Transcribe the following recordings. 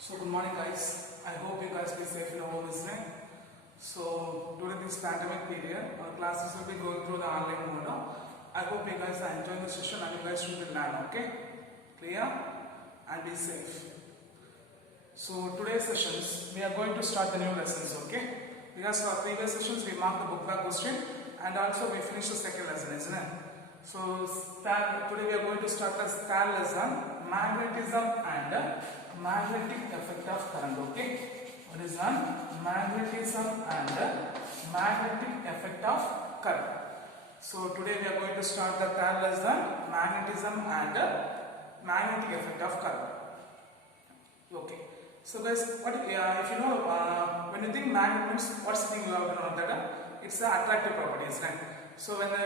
So good morning guys. I hope you guys be safe in home listening. So during this pandemic period, our classes will be going through the online mode. I hope you guys are enjoying the session and you guys should learn, okay? Clear? And be safe. So today's sessions, we are going to start the new lessons, okay? Because our previous sessions we marked the book back question and also we finished the second lesson, isn't it? So today we are going to start the third lesson, magnetism and magnetic effect of current, okay? What is that? Magnetism and magnetic effect of current. So today we are going to start the third lesson, magnetism and magnetic effect of current. Okay. So guys, what if you know when you think magnet means what's the thing you have to know that it's the attractive properties, right? So when we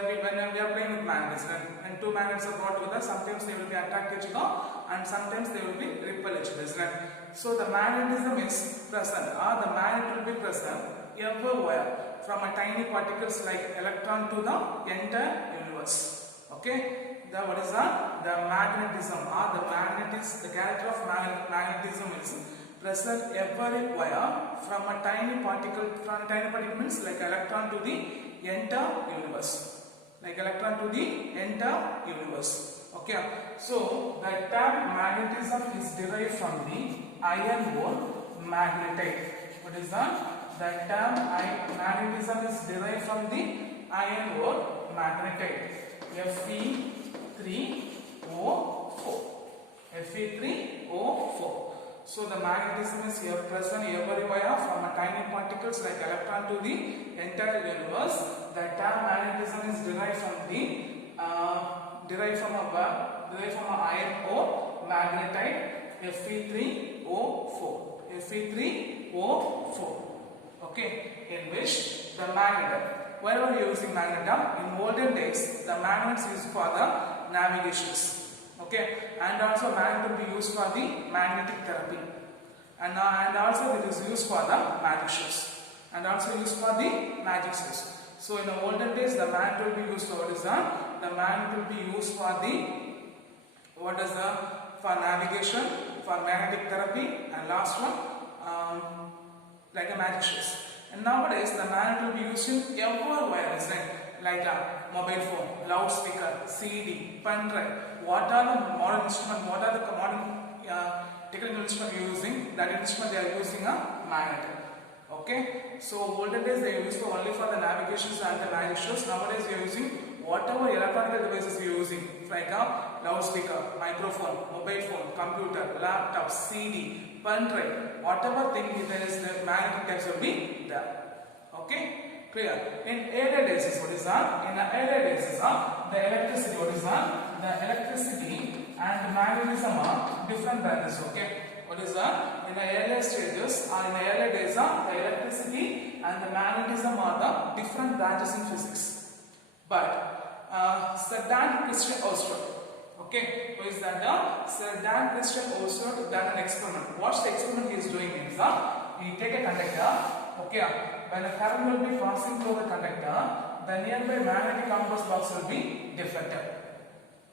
are playing with magnets, and two magnets are brought together, sometimes they will be attracted to each other and sometimes they will be repel each other, right? So the magnetism is present, or the magnet will be present everywhere from a tiny particles like electron to the entire universe. Okay, what is that? The magnetism or the character of magnetism is present everywhere from a tiny particle means like electron to the entire universe, like electron to the entire universe. Okay, so the term magnetism is derived from the iron ore magnetite. What is that? The term magnetism is derived from the iron ore magnetite, Fe3O4. Fe3O4. So the magnetism is here present everywhere from a tiny particles like electron to the entire universe. The term magnetism is derived from a iron ore magnetite, Fe3O4. Fe3O4. Okay, in which the magnet, wherever you are using magnet, in olden days the magnets used for the navigations. Okay, and also magnet will be used for the magnetic therapy, and also it is used for the magic shows, and also used for the magic shows. So in the olden days the magnet will be used for what is that? The magnet will be used for for navigation, for magnetic therapy, and last one like a magic shows. And nowadays the magnet will be used in everywhere, like a mobile phone, loudspeaker, CD, pen drive. What are the modern instruments? What are the modern technical instruments you are using? That instrument they are using a magnet. Okay. So olden days they used only for the navigations and the magic shows. Nowadays we are using whatever electronic devices we are using, like a loudspeaker, microphone, mobile phone, computer, laptop, CD, pen drive, whatever thing there is, the magnetic types will be there. Okay. Clear. In earlier days, what is that? In the earlier days, the electricity, what is that? The electricity and magnetism are different branches. Okay. What is that? In the earlier stages or in the earlier days, the electricity and the magnetism are the different branches in physics. But Sir Dan Christian Oersted, okay, who is that? Sir Dan Christian Oersted done an experiment. What the experiment he is doing is that he take a conductor, okay. When a current will be passing through the conductor, the nearby magnetic compass box will be deflected.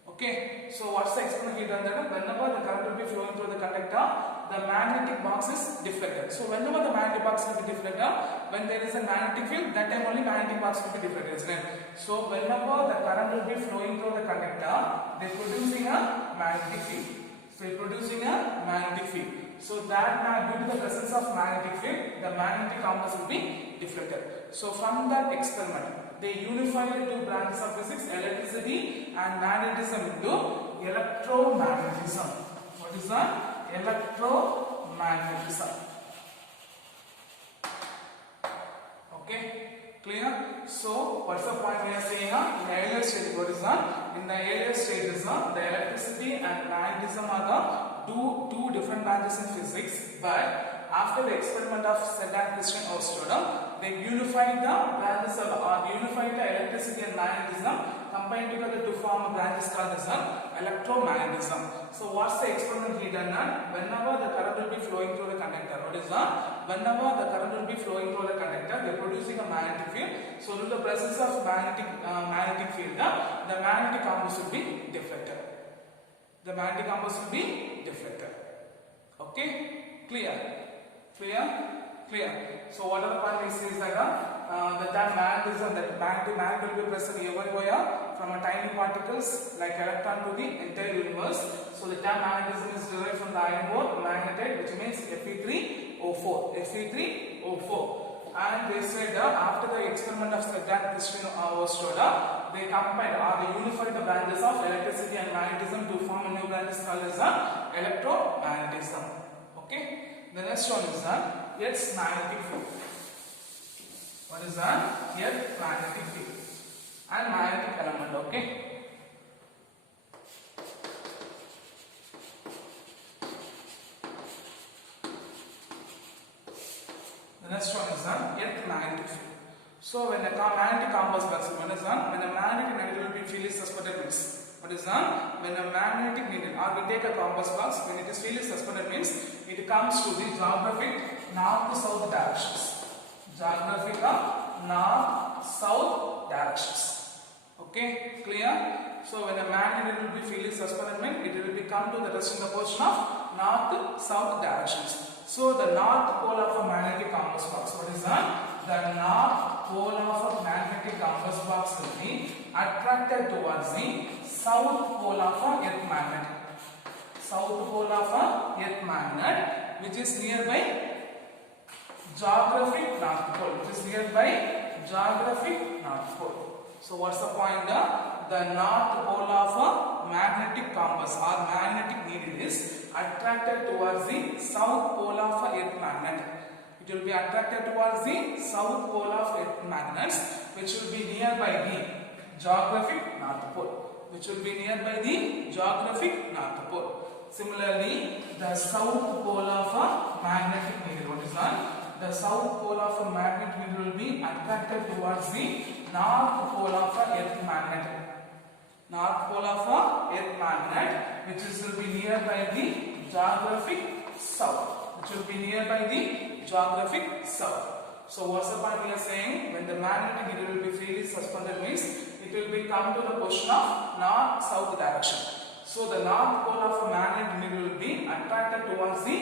Okay, so what's the experiment he done that? Whenever the current will be flowing through the conductor, the magnetic box is deflected. So whenever the magnetic box will be deflected, when there is a magnetic field, that time only magnetic box will be deflected, isn't it? So whenever the current will be flowing through the conductor, they are producing a magnetic field. So that due to the presence of magnetic field, the magnetic compass will be deflected. So from that experiment, they unified the two branches of physics, electricity and magnetism, into electromagnetism. What is that? Electromagnetism. Okay, clear? So what's the point we are saying? In the earlier stage, what is that? In the earlier stages, the electricity and magnetism are the two different branches in physics, but after the experiment of Sir Dan Christian Oersted, they unified the branches unified the electricity and magnetism, combined together to form a branches called as electromagnetism. So what's the experiment he done? Whenever the current will be flowing through the conductor, what is that? Whenever the current will be flowing through the conductor, they are producing a magnetic field. So due to the presence of magnetic field, the magnetic compass will be deflected. The magnetic compass will be deflected. Okay, Clear? Clear? Clear. So what are the point we say is that that magnetism, that magnet will be present everywhere from a tiny particles like electron to the entire universe. So the term magnetism is derived from the iron ore magnetite, which means Fe3O4. Fe3O4. And they said after the experiment of Sir Dan Christian Oersted, they combined or they unified the branches of electricity and magnetism to form a new branch called as electromagnetism. Okay. The next one is Earth's magnetic field. What is that? Earth magnetic field and magnetic element. Okay. The next one is Earth magnetic field. So when a magnetic compass box, when a magnetic negative field is suspended means. What is that? When a magnetic needle, or we take a compass box, when it is field is suspended means it comes to the geographic north-south directions. Geographic north-south directions. Okay, clear? So when a magnetic needle will be field is suspended means it will come to the rest in the position of north-south directions. So the north pole of a magnetic compass box, what is that? The north pole of a magnetic compass box will be attracted towards the south pole of a earth magnet. South pole of a earth magnet, which is nearby geographic north pole. Which is nearby geographic north pole. So what's the point? The north pole of a magnetic compass or magnetic needle is attracted towards the south pole of a earth magnet. It will be attracted towards the south pole of earth magnets, which will be nearby the geographic north pole. Which will be nearby the geographic north pole. Similarly, the south pole of a magnetic needle. What is that? The south pole of a magnetic needle will be attracted towards the north pole of a earth magnet. North pole of a earth magnet, which will be nearby the geographic south. Which will be nearby the geographic south. So what's the point we are saying? When the magnetic needle will be freely suspended means it will be come to the position of north-south direction. So the north pole of a magnetic needle will be attracted towards the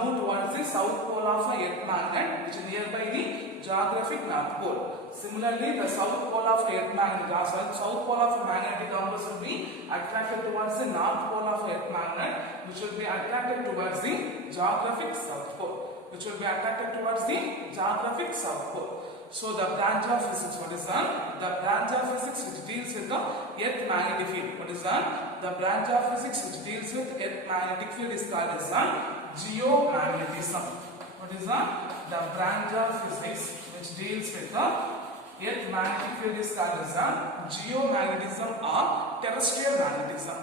move towards the south pole of a earth magnet, which is nearby the geographic north pole. Similarly, the south pole of a earth magnet, south pole of a magnetic compass will be attracted towards the north pole of a earth magnet, which will be attracted towards the geographic south pole. Which will be attracted towards the geographic south pole. So the branch of physics, what is that? The branch of physics which deals with the earth magnetic field. What is that? The branch of physics which deals with earth magnetic field is called as geomagnetism. What is that? The branch of physics which deals with the earth magnetic field is called as geomagnetism or terrestrial magnetism.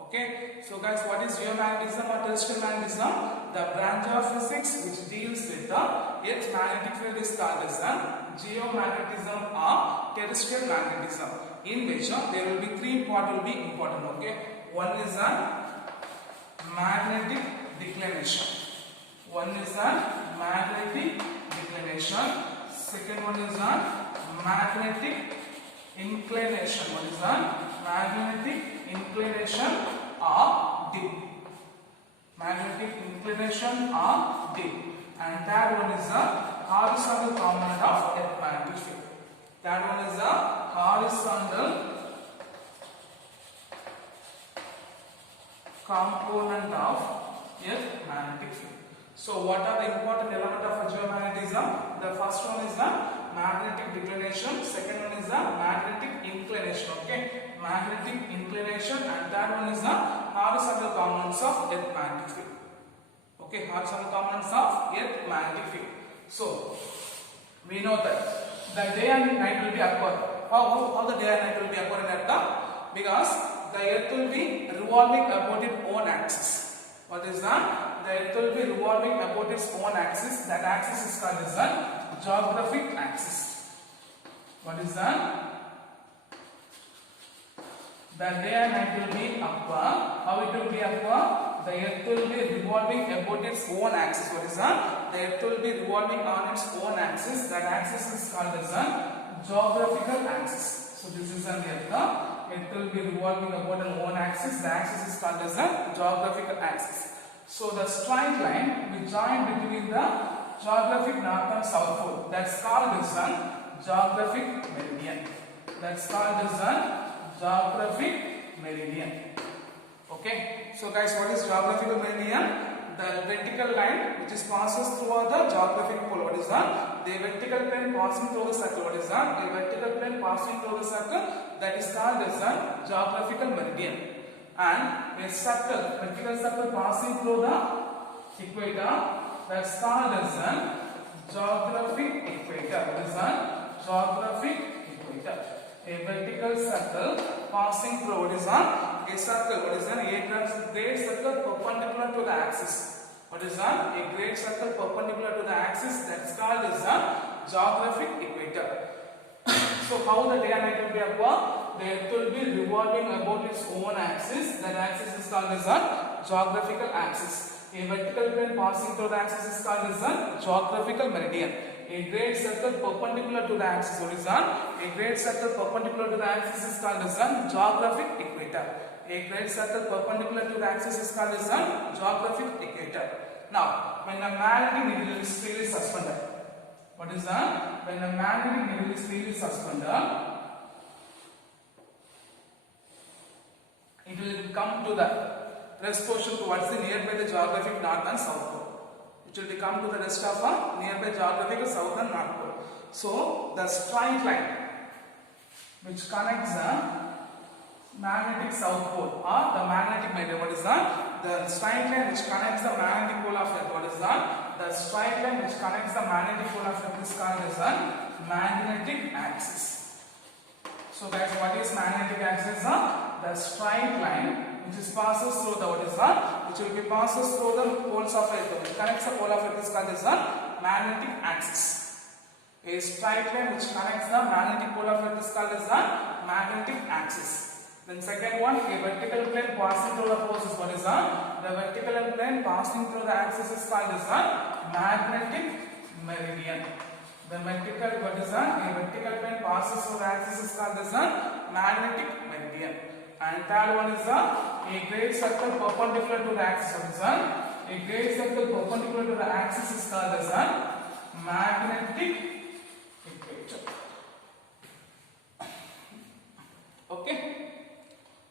Okay, so guys, what is geomagnetism or terrestrial magnetism? The branch of physics which deals with the earth magnetic field is called as geomagnetism or terrestrial magnetism. In which there will be three parts will be important. Okay, one is magnetic declination. One is magnetic declination. Second one is magnetic inclination. What is magnetic inclination or dip. Magnetic inclination or dip. And third one is the horizontal component of earth magnetic field. Third one is the horizontal component of earth magnetic field. So what are the important elements of geomagnetism? The first one is the magnetic declination, second one is the magnetic inclination. Okay, magnetic inclination, and third one is the horizontal components of earth magnetic field. Okay, horizontal components of earth magnetic field. So we know that the day and night will be occurring. How the day and night will be occurring at the? Because the earth will be revolving about its own axis. What is that? The earth will be revolving about its own axis. That axis is called as the geographic axis. What is that? The day and night will be occur. How it will be occur? The earth will be revolving about its own axis. What is that? The earth will be revolving on its own axis. That axis is called as the geographical axis. So this is an earth. It will be revolving about an own axis. The axis is called as a geographical axis. So the straight line which join between the geographic north and south pole, that's called as an geographic meridian. That's called as an geographic meridian. Okay. So guys, what is geographical meridian? The vertical line which is passes through the geographic pole. What is that? The vertical plane passing through the circle. What is that? The vertical plane passing through the circle, that is called as a geographical meridian. And a circle, vertical circle passing through the equator, that's called as a geographic equator. What is that? Geographic equator. A vertical circle passing through, what is that? A circle, what is that? A great circle perpendicular to the axis. What is that? A great circle perpendicular to the axis, that's called as a geographic equator. So how the day and night will be occur? The earth will be revolving about its own axis. That axis is called as a geographical axis. A vertical plane passing through the axis is called as a geographical meridian. A great circle perpendicular to the axis, what is that? A great circle perpendicular to the axis is called as a geographic equator. A great circle perpendicular to the axis is called as a geographic equator. Now, when a magnetic needle is freely suspended, what is that? When a magnetic needle is freely suspended, it will come to the rest portion towards the nearby the geographic north and south pole. It will become to the rest of a nearby geographic south and north pole. So the straight line which connects the magnetic south pole or the magnetic meridian, what is that? The straight line which connects the magnetic pole of Earth, what is that? The straight line which connects the magnetic pole of Earth is called as a magnetic axis. So guys, what is magnetic axis? The straight line which is passes through the, what is that? Which will be passes through the poles of Earth, which connects the pole of Earth is called as a magnetic axis. A straight line which connects the magnetic pole of Earth is called as a magnetic axis. Then second one, a vertical plane passing through the poles is, what is that? The vertical plane passing through the axis is called as a magnetic meridian. The vertical, what is that? A vertical plane passes through the axis is called as a magnetic meridian. And third one is a great circle perpendicular to the axis. What is that? A great circle perpendicular to the axis is called as a magnetic equator. Okay.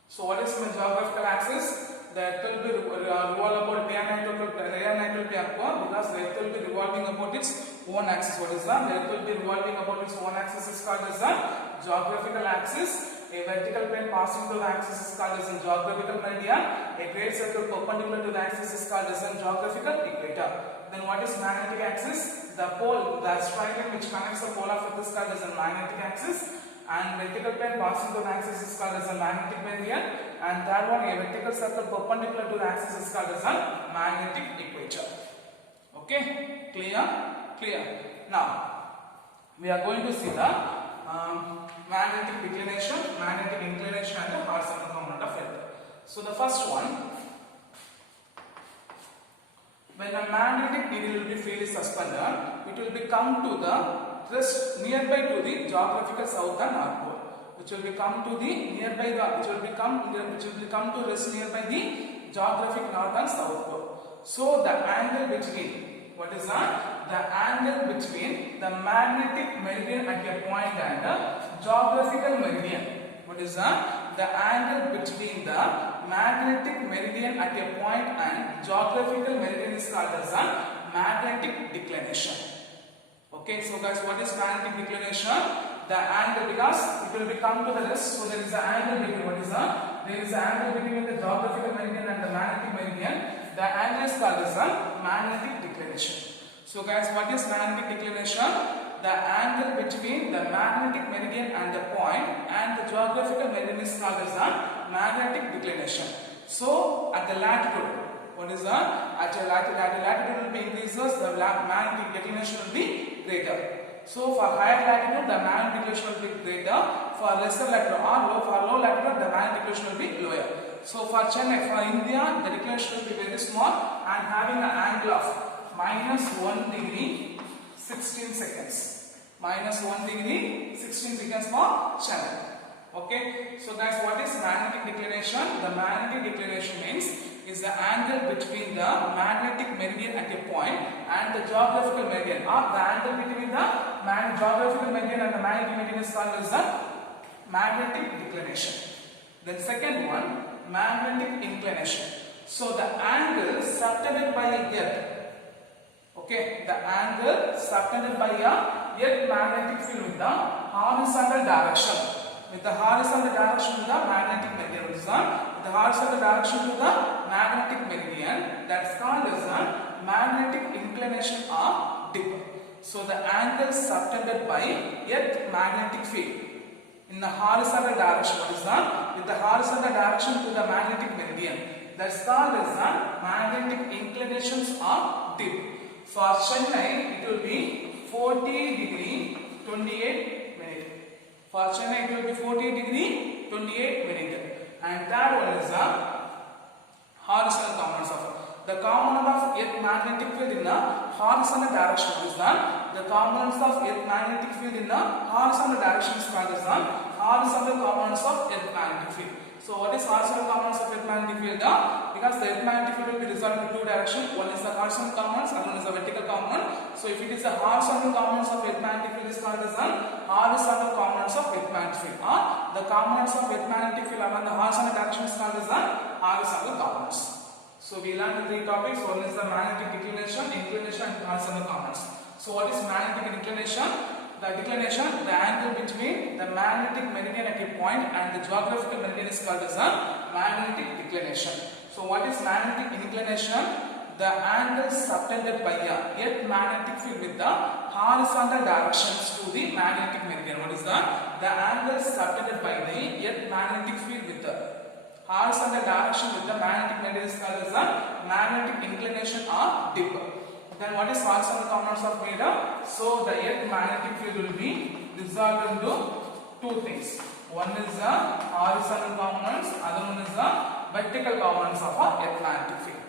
So what is my geographical axis? The earth will be revolve about day and night will be occur because the earth will be revolving about its own axis. What is that? The earth will be revolving about its own axis is called as a geographical axis. A vertical plane passing through the axis is called as a geographical meridian. A great circle perpendicular to the axis is called as a geographical equator. Then what is magnetic axis? The pole, the straight line which connects the pole of Earth is called as a magnetic axis. And vertical plane passing through the axis is called as a magnetic meridian. And third one, a vertical circle perpendicular to the axis is called as a magnetic equator. Okay, clear? Clear. Now, we are going to see the magnetic declination, magnetic inclination and the horizontal component of Earth. So the first one, when a magnetic needle will be freely suspended, it will become to the rest nearby to the geographical south and north pole, which will become to the nearby the which will become to rest nearby the geographic north and south pole. So the angle between, what is that? The angle between the magnetic meridian at a point and the geographical meridian. What is that? The angle between the magnetic meridian at a point and geographical meridian is called as a magnetic declination. Okay, so guys, what is magnetic declination? The angle, because it will become to the rest, so there is an angle between, what is that? There is an angle between the geographical meridian and the magnetic meridian. The angle is called as a magnetic declination. So guys, what is magnetic declination? The angle between the magnetic meridian and the point and the geographical meridian is called as a magnetic declination. So at the latitude, what is that? At a latitude will be increases, the magnetic declination will be greater. So for higher latitude, the magnetic declination will be greater. For lesser latitude or for low latitude, the magnetic declination will be lower. So for Chennai, for India, the declination will be very small and having an angle of -1 degree 16 seconds. -1 degree 16 seconds for Chennai. Okay. So guys, what is magnetic declination? The magnetic declination means is the angle angle between the magnetic meridian at a point and the geographical meridian, or the angle between the geographical meridian and the magnetic meridian is called as the magnetic declination. Then second one, magnetic inclination. So the angle subtended by a earth, okay, the angle subtended by a earth magnetic field with the horizontal direction, with the horizontal direction to the magnetic meridian, with the horizontal direction to the magnetic meridian, that's called as a magnetic inclination or dip. So the angle subtended by earth magnetic field in the horizontal direction, what is that? With the horizontal direction to the magnetic meridian, that's called as the magnetic inclinations or dip. For Chennai, it will be 40°28'. For Chennai, it will be 40°28'. And that one is the horizontal components of the component of earth magnetic field in the horizontal direction is the components of earth magnetic field in the horizontal direction is called as the horizontal components of earth magnetic field. So what is horizontal components of earth magnetic field? Because the earth magnetic field will be resolved in two directions. One is the horizontal components, and one is the vertical component. So if it is the horizontal components of earth magnetic field is called as the horizontal components of earth magnetic field, or the components of earth magnetic field along the horizontal direction is called as the horizontal components. So we learned three topics. One is the magnetic declination, inclination, and horizontal components. So what is magnetic inclination? The declination, the angle between the magnetic meridian at a point and the geographical meridian is called as a magnetic declination. So what is magnetic inclination? The angle subtended by a earth magnetic field with the horizontal directions to the magnetic meridian. What is that? The angle subtended by the earth magnetic field with the horizontal direction with the magnetic meridian is called as a magnetic inclination or dip. Then what is horizontal components of meter? So the earth magnetic field will be dissolved into two things. One is the horizontal components, other one is the vertical components of our earth magnetic field.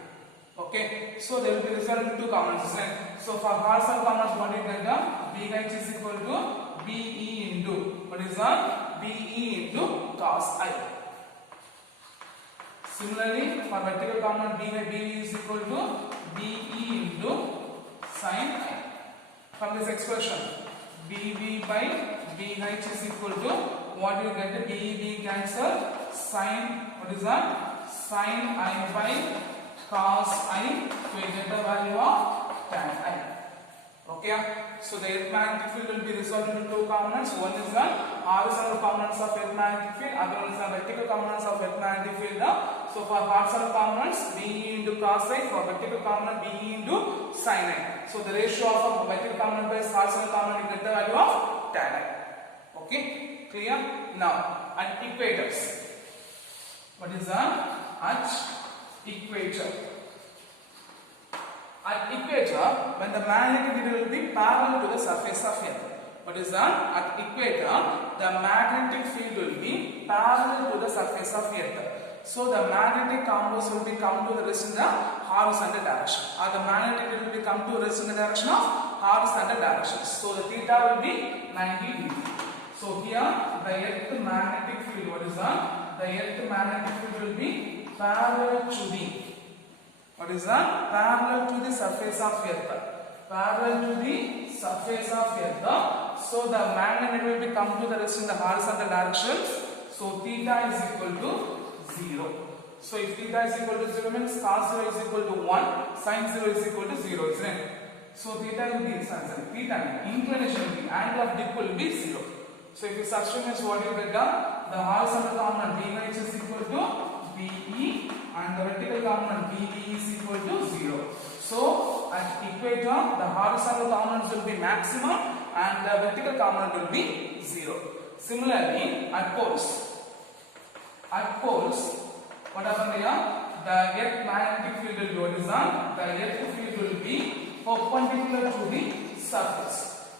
Okay, so they will be resolved into two components. So for horizontal components, what is that? BH is equal to BE into, what is that? BE into cos I. Similarly, for vertical component, BE is equal to BE into sin I. From this expression, BV by BH is equal to what you get? BV cancel sin, what is that? Sin I by cos I, we get the value of tan I. Okay, so the earth magnetic field will be resolved into two components. One is the horizontal components of earth magnetic field, other one is the vertical components of earth magnetic field. So for horizontal components, BE into cos I, for vertical component, BE into sin I. So the ratio of vertical component by horizontal component, you get the value of tan I. Okay, clear? Now, at equators, what is that? At equator. At equator, when the magnetic needle will be parallel to the surface of Earth. What is that? At equator, the magnetic field will be parallel to the surface of Earth. So the magnetic components will be come to the rest in the horizontal direction, or the magnetic needle will be come to rest in the direction of horizontal direction. So the theta will be 90 degrees. So here the Earth magnetic field, what is that? The Earth magnetic field will be parallel to the, what is that? Parallel to the surface of Earth. Parallel to the surface of Earth. So the magnet will be come to the rest in the horizontal directions. So theta is equal to 0. So if theta is equal to 0 means cos 0 is equal to 1, sin 0 is equal to 0, isn't it? So theta will be, theta inclination will be, angle of dip will be 0. So if you substitute this, what you get? The horizontal component BH is equal to BE and the vertical component BB is equal to 0. So at equator, the horizontal components will be maximum and the vertical component will be 0. Similarly, at poles, what happened here? The earth magnetic field will be, what is that? The earth field will be perpendicular to the surface.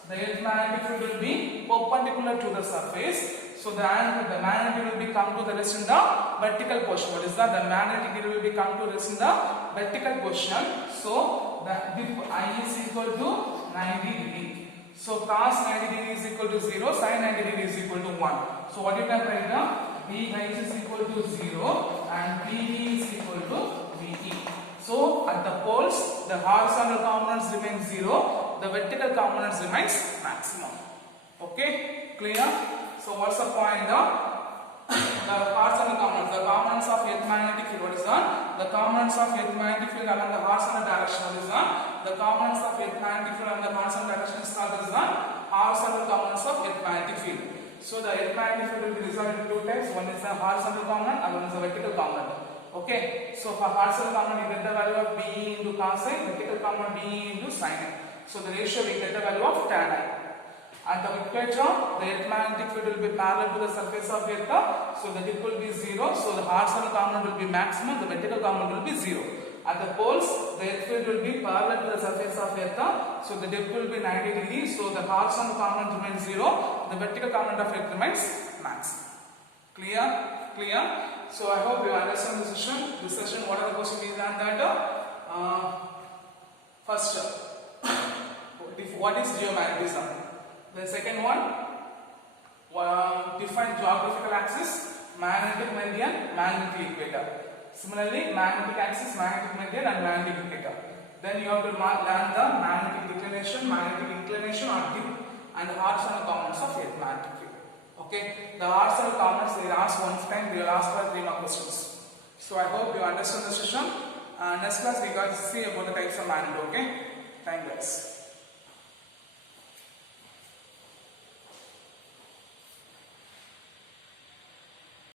The earth magnetic field will be perpendicular to the surface. So the magnetic will be come to the rest in the vertical portion. What is that? The magnetic needle will be come to rest in the vertical portion. So the dip I is equal to 90 degree. So cos 90 degree is equal to 0, sin 90 degree is equal to 1. So what you can write down? BH is equal to 0 and BE is equal to BE. poles, the horizontal components remain 0, the vertical components remains maximum. Okay, clear? So what's the point now? The horizontal components, the components of earth magnetic field, what is that? The components of earth magnetic field along the horizontal direction, what is that? The components of earth magnetic field along the horizontal direction is called as the horizontal components of earth magnetic field. So the earth magnetic field will be resolved into two types. One is the horizontal component and one is the vertical component. Okay, so for horizontal component you get the value of B into cos I, vertical component B into sin I. So the ratio we get the value of tan I. At the equator, the earth magnetic field will be parallel to the surface of earth, so the dip will be 0. So the horizontal component will be maximum, the vertical component will be 0. At the poles, the earth field will be parallel to the surface of earth, so the dip will be 90 degrees. So the horizontal component remains 0, the vertical component of earth remains maximum. Clear? Clear? So I hope you understand this session. This session, what are the questions we learned that? First, what is geomagnetism? The second one, define geographical axis, magnetic meridian, magnetic equator. Similarly, magnetic axis, magnetic meridian and magnetic equator. Then you have to learn the magnetic declination, magnetic inclination or dip and the horizontal components of earth magnetic field. Okay, the horizontal components they ask one time, they will ask for 3 more questions. So I hope you understand the session. Next class we got to see about the types of magnet. Okay, thank you guys.